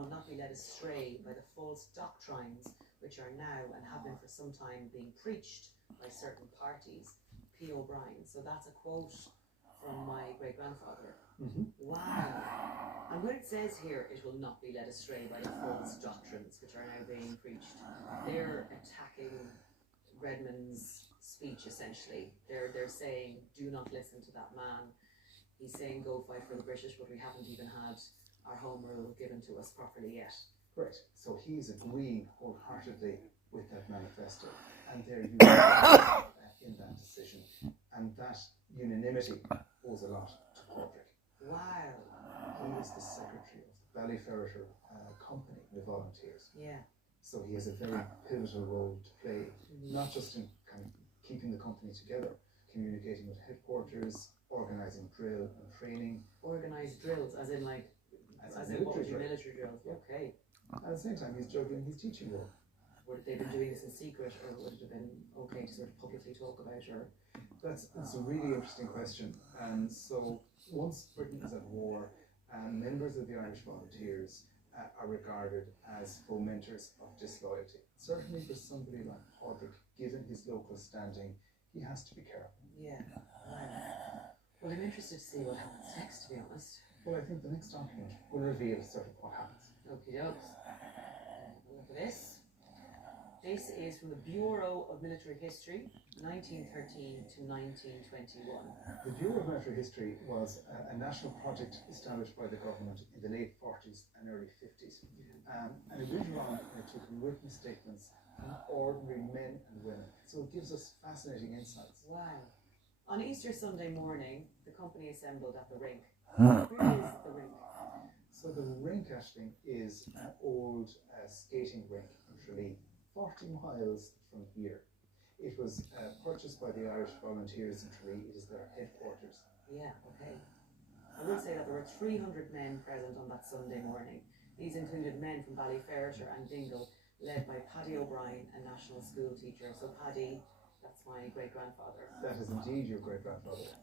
will not be led astray by the false doctrines which are now and have been for some time being preached by certain parties. P. O'Brien. So that's a quote from my great-grandfather. Wow. And what it says here, it will not be led astray by the false doctrines which are now being preached. They're attacking Redmond's speech, essentially. They're saying, do not listen to that man. He's saying, go fight for the British, but we haven't even had our home rule given to us properly yet. Right. So he's agreeing wholeheartedly with that manifesto, and they're unanimous in that decision. And that unanimity owes a lot to Padraig. Wow. He is the secretary of the Ballyferriter company, the volunteers. Yeah. So he has a very pivotal role to play, not just in kind of keeping the company together, communicating with headquarters, organising drill and training. Organised drills, as in like, as in what would be military drills? Okay. At the same time, he's juggling his teaching role. Would they been doing this in secret, or would it have been okay to sort of publicly talk about, or? That's a really interesting question. And so once Britain is at war, members of the Irish Volunteers are regarded as fomenters of disloyalty. Certainly for somebody like Padraig, given his local standing, he has to be careful. Yeah. Well, I'm interested to see what happens next, to be honest. Well, I think the next document will reveal sort of what happens. Okie dokes. Look at this. This is from the Bureau of Military History, 1913 to 1921. The Bureau of Military History was a national project established by the government in the late 40s and early 50s. And it went around and it took written statements from ordinary men and women. So it gives us fascinating insights. Wow. On Easter Sunday morning, the company assembled at the rink. Where is the rink? So the rink, Aisling, is an old skating rink in Tralee, 40 miles from here. It was purchased by the Irish Volunteers in Tralee. It is their headquarters. Yeah, okay. I will say that there were 300 men present on that Sunday morning. These included men from Ballyferriter and Dingle, led by Paddy O'Brien, a national school teacher. So Paddy, that's my great-grandfather. That is indeed your great-grandfather.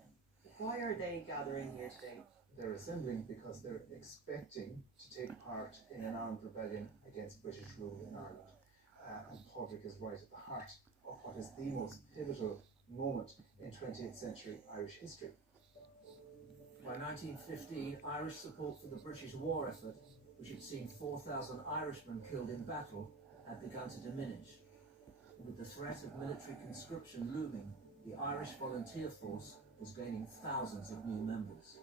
Why are they gathering here today? They're assembling because they're expecting to take part in an armed rebellion against British rule in Ireland. And Padraig is right at the heart of what is the most pivotal moment in 20th century Irish history. By 1915, Irish support for the British war effort, which had seen 4,000 Irishmen killed in battle, had begun to diminish. With the threat of military conscription looming, the Irish volunteer force was gaining thousands of new members.